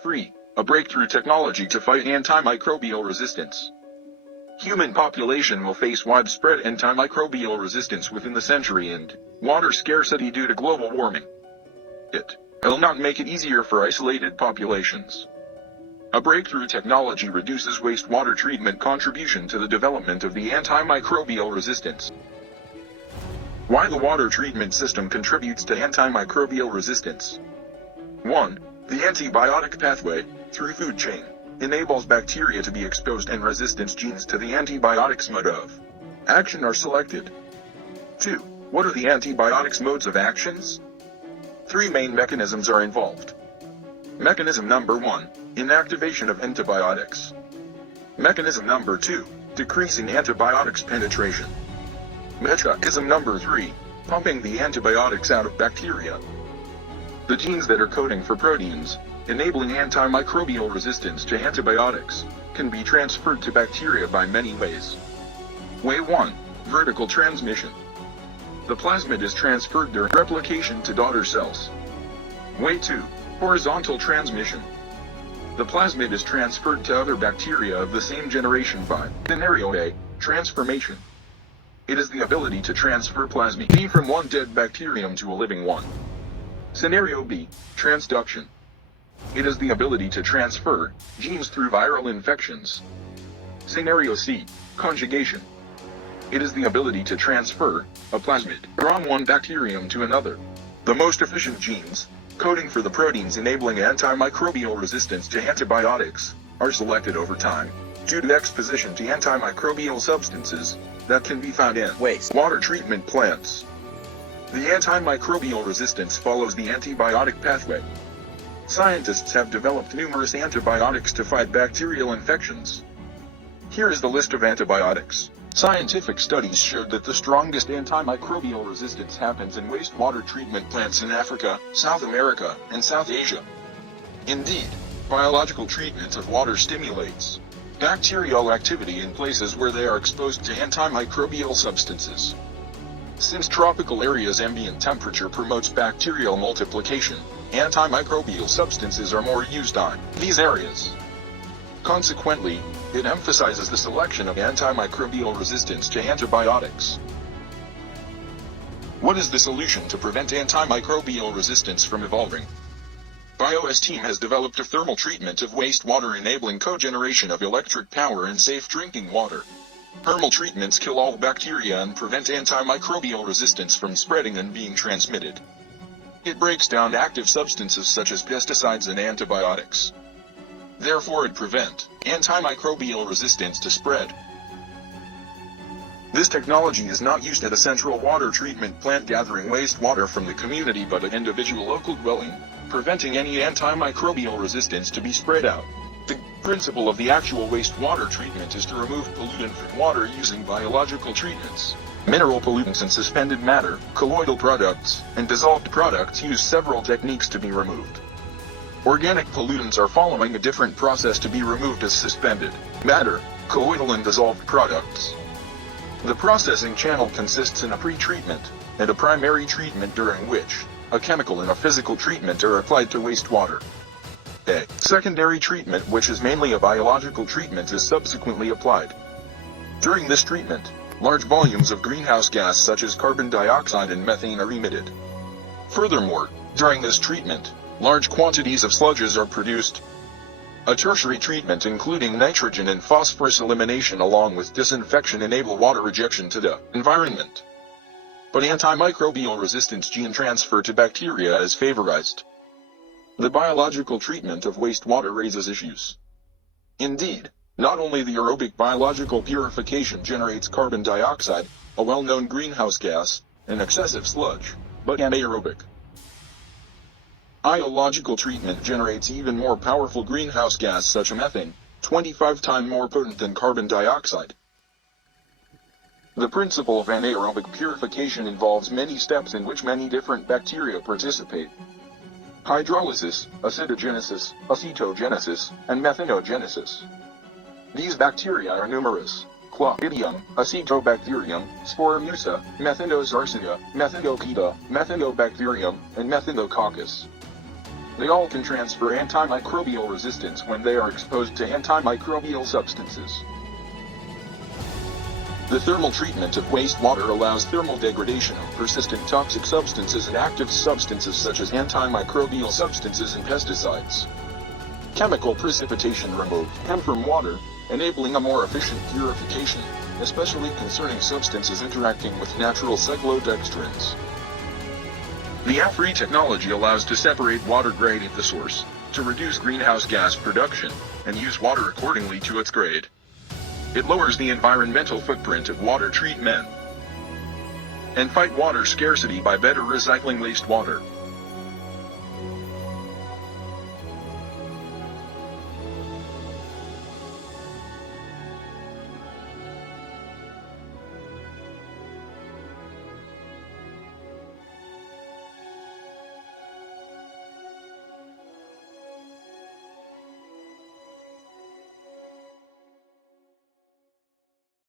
LFree, a breakthrough technology to fight antimicrobial resistance. Human population will face widespread antimicrobial resistance within the century and water scarcity due to global warming. It will not make it easier for isolated populations. A breakthrough technology reduces wastewater treatment contribution to the development of the antimicrobial resistance. Why the water treatment system contributes to antimicrobial resistance. 1. The antibiotic pathway, through food chain, enables bacteria to be exposed and resistance genes to the antibiotics mode of action are selected. 2. What are the antibiotics modes of actions? 3 main mechanisms are involved. Mechanism number 1, inactivation of antibiotics. Mechanism number 2, decreasing antibiotics penetration. Mechanism number 3, pumping the antibiotics out of bacteria. The genes that are coding for proteins, enabling antimicrobial resistance to antibiotics, can be transferred to bacteria by many ways. Way 1, vertical transmission. The plasmid is transferred during replication to daughter cells. Way 2, horizontal transmission. The plasmid is transferred to other bacteria of the same generation by scenario A, transformation. It is the ability to transfer plasmid from one dead bacterium to a living one. Scenario B, transduction. It is the ability to transfer genes through viral infections. Scenario C, conjugation. It is the ability to transfer a plasmid from one bacterium to another. The most efficient genes, coding for the proteins enabling antimicrobial resistance to antibiotics, are selected over time, due to exposition to antimicrobial substances that can be found in wastewater treatment plants. The antimicrobial resistance follows the antibiotic pathway. Scientists have developed numerous antibiotics to fight bacterial infections. Here is the list of antibiotics. Scientific studies showed that the strongest antimicrobial resistance happens in wastewater treatment plants in Africa, South America, and South Asia. Indeed, biological treatment of water stimulates bacterial activity in places where they are exposed to antimicrobial substances. Since tropical areas' ambient temperature promotes bacterial multiplication, antimicrobial substances are more used on these areas. Consequently, it emphasizes the selection of antimicrobial resistance to antibiotics. What is the solution to prevent antimicrobial resistance from evolving? BioS team has developed a thermal treatment of wastewater enabling cogeneration of electric power and safe drinking water. Thermal treatments kill all bacteria and prevent antimicrobial resistance from spreading and being transmitted. It breaks down active substances such as pesticides and antibiotics. Therefore it prevents antimicrobial resistance to spread. This technology is not used at a central water treatment plant gathering wastewater from the community but at individual local dwelling, preventing any antimicrobial resistance to be spread out. The principle of the actual wastewater treatment is to remove pollutant from water using biological treatments. Mineral pollutants and suspended matter, colloidal products, and dissolved products use several techniques to be removed. Organic pollutants are following a different process to be removed as suspended matter, colloidal and dissolved products. The processing channel consists in a pre-treatment and a primary treatment during which a chemical and a physical treatment are applied to wastewater. A secondary treatment, which is mainly a biological treatment, is subsequently applied. During this treatment, large volumes of greenhouse gas such as carbon dioxide and methane are emitted. Furthermore, during this treatment, large quantities of sludges are produced. A tertiary treatment including nitrogen and phosphorus elimination along with disinfection enable water rejection to the environment. But antimicrobial resistance gene transfer to bacteria is favorized. The biological treatment of wastewater raises issues. Indeed, not only the aerobic biological purification generates carbon dioxide, a well-known greenhouse gas, and excessive sludge, but anaerobic biological treatment generates even more powerful greenhouse gas such as methane, 25 times more potent than carbon dioxide. The principle of anaerobic purification involves many steps in which many different bacteria participate. Hydrolysis, acidogenesis, acetogenesis, and methanogenesis. These bacteria are numerous: Clostridium, Acetobacterium, Sporomusa, Methanosarcida, Methanocida, Methanobacterium, and Methanococcus. They all can transfer antimicrobial resistance when they are exposed to antimicrobial substances. The thermal treatment of wastewater allows thermal degradation of persistent toxic substances and active substances such as antimicrobial substances and pesticides. Chemical precipitation removes them from water, enabling a more efficient purification, especially concerning substances interacting with natural cyclodextrins. The LFree technology allows to separate water grade at the source, to reduce greenhouse gas production, and use water accordingly to its grade. It lowers the environmental footprint of water treatment and fight water scarcity by better recycling wastewater.